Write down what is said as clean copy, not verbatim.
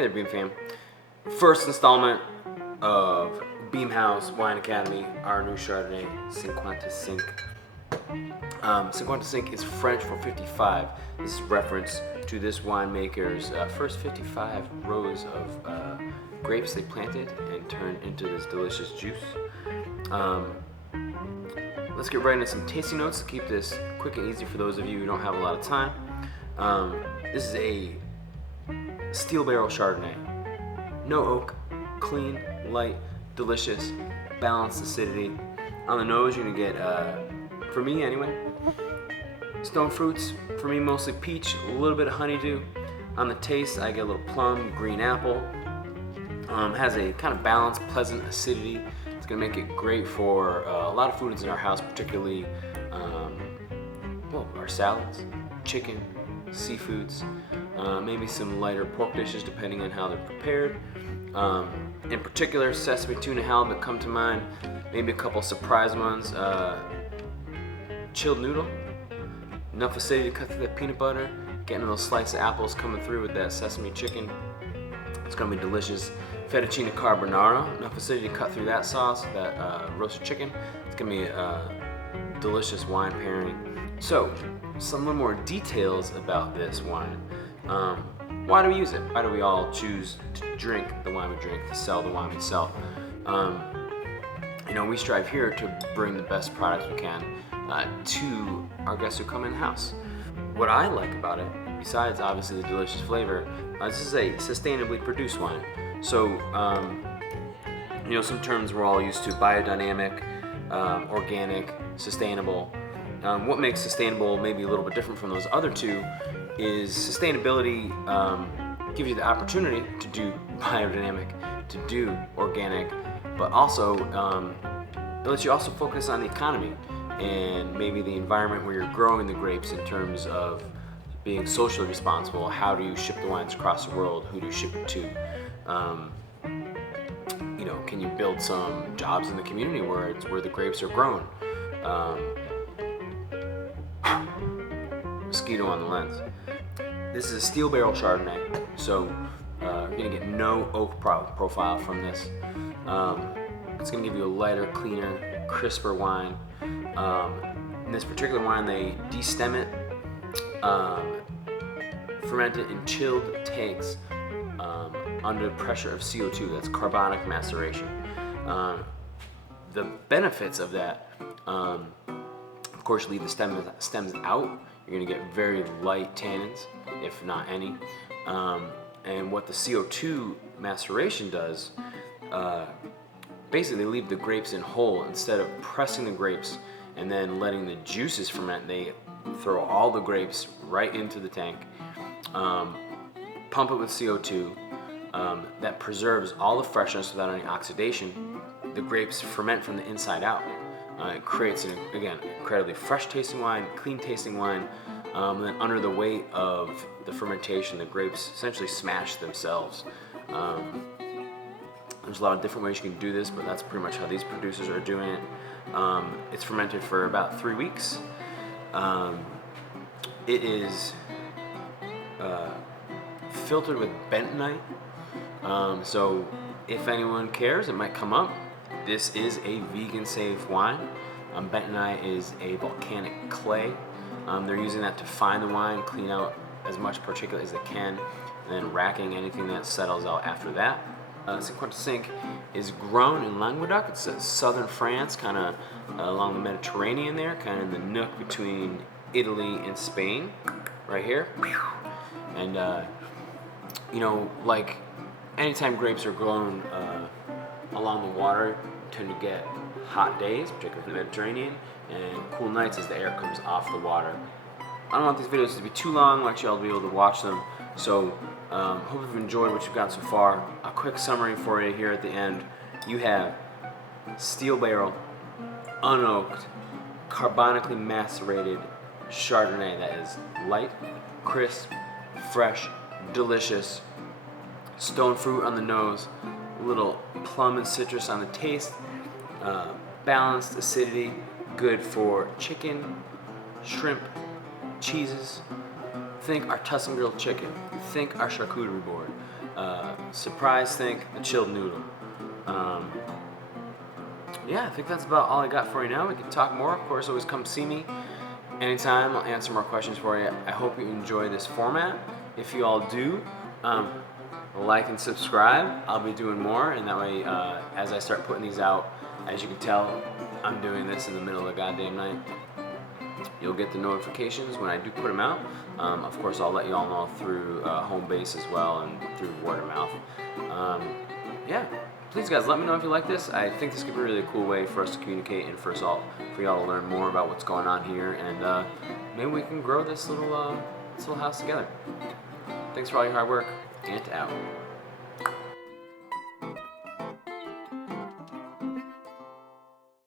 Hey there, Beam fam. First installment of Beam House Wine Academy, our new Chardonnay, Cinquante Cinq. Cinquante Cinq is French for 55. This is reference to this winemaker's first 55 rows of grapes they planted and turned into this delicious juice. Let's get right into some tasting notes to keep this quick and easy for those of you who don't have a lot of time. This is a steel barrel Chardonnay. No oak, clean, light, delicious, balanced acidity. On the nose, you're gonna get, for me anyway, stone fruits. For me, mostly peach, a little bit of honeydew. On the taste, I get a little plum, green apple. Has a kind of balanced, pleasant acidity. It's gonna make it great for a lot of foods in our house, particularly our salads, chicken, seafoods, maybe some lighter pork dishes depending on how they're prepared. In particular, sesame, tuna, halibut come to mind. Maybe a couple surprise ones. Chilled noodle. Enough acidity to cut through that peanut butter. Getting those slice of apples coming through with that sesame chicken. It's gonna be delicious. Fettuccine carbonara. Enough acidity to cut through that sauce, that roasted chicken. It's gonna be a delicious wine pairing. So, some little more details about this wine. Why do we use it? Why do we all choose to drink the wine we drink, to sell the wine we sell? We strive here to bring the best products we can to our guests who come in the house. What I like about it, besides obviously the delicious flavor, this is a sustainably produced wine. So, some terms we're all used to: biodynamic, organic, sustainable. What makes sustainable maybe a little bit different from those other two is sustainability gives you the opportunity to do biodynamic, to do organic, but also it lets you also focus on the economy and maybe the environment where you're growing the grapes in terms of being socially responsible. How do you ship the wines across the world? Who do you ship it to? Can you build some jobs in the community where the grapes are grown? Mosquito on the lens. This is a steel barrel Chardonnay, so you're gonna get no oak profile from this. It's gonna give you a lighter, cleaner, crisper wine. In this particular wine, they destem it, ferment it in chilled tanks under the pressure of CO2. That's carbonic maceration. The benefits of that, of course, leave the stems out. You're gonna get very light tannins, if not any. And what the CO2 maceration does, basically they leave the grapes in whole. Instead of pressing the grapes and then letting the juices ferment, they throw all the grapes right into the tank, pump it with CO2, that preserves all the freshness without any oxidation. The grapes ferment from the inside out. It creates an, again, incredibly fresh tasting wine, clean tasting wine. And then under the weight of the fermentation, the grapes essentially smash themselves. There's a lot of different ways you can do this, but that's pretty much how these producers are doing it. It's fermented for about 3 weeks. It is filtered with bentonite. So if anyone cares, it might come up. This is a vegan-safe wine. Bentonite is a volcanic clay. They're using that to fine the wine, clean out as much particulate as they can, and then racking anything that settles out after that. Cinquante Cinq is grown in Languedoc. It's southern France, kind of along the Mediterranean there, kind of in the nook between Italy and Spain, right here. And, like anytime grapes are grown along the water, you tend to get hot days, particularly in the Mediterranean, and cool nights as the air comes off the water. I don't want these videos to be too long. I want you all to be able to watch them. So, hope you've enjoyed what you've got so far. A quick summary for you here at the end. You have steel barrel, unoaked, carbonically macerated Chardonnay that is light, crisp, fresh, delicious. Stone fruit on the nose, a little plum and citrus on the taste. Balanced acidity, good for chicken, shrimp, cheeses. Think our Tuscan grilled chicken. Think our charcuterie board. surprise think a chilled noodle. Yeah, I think that's about all I got for you now. We can talk more. Of course, always come see me anytime. I'll answer more questions for you. I hope you enjoy this format. If you all do, like and subscribe. I'll be doing more, and that way, as I start putting these out, as you can tell, I'm doing this in the middle of the goddamn night. You'll get the notifications when I do put them out. Of course, I'll let you all know through home base as well and through word of mouth. Yeah, please guys, let me know if you like this. I think this could be a really cool way for us to communicate and for y'all to learn more about what's going on here, and maybe we can grow this little house together. Thanks for all your hard work, and out.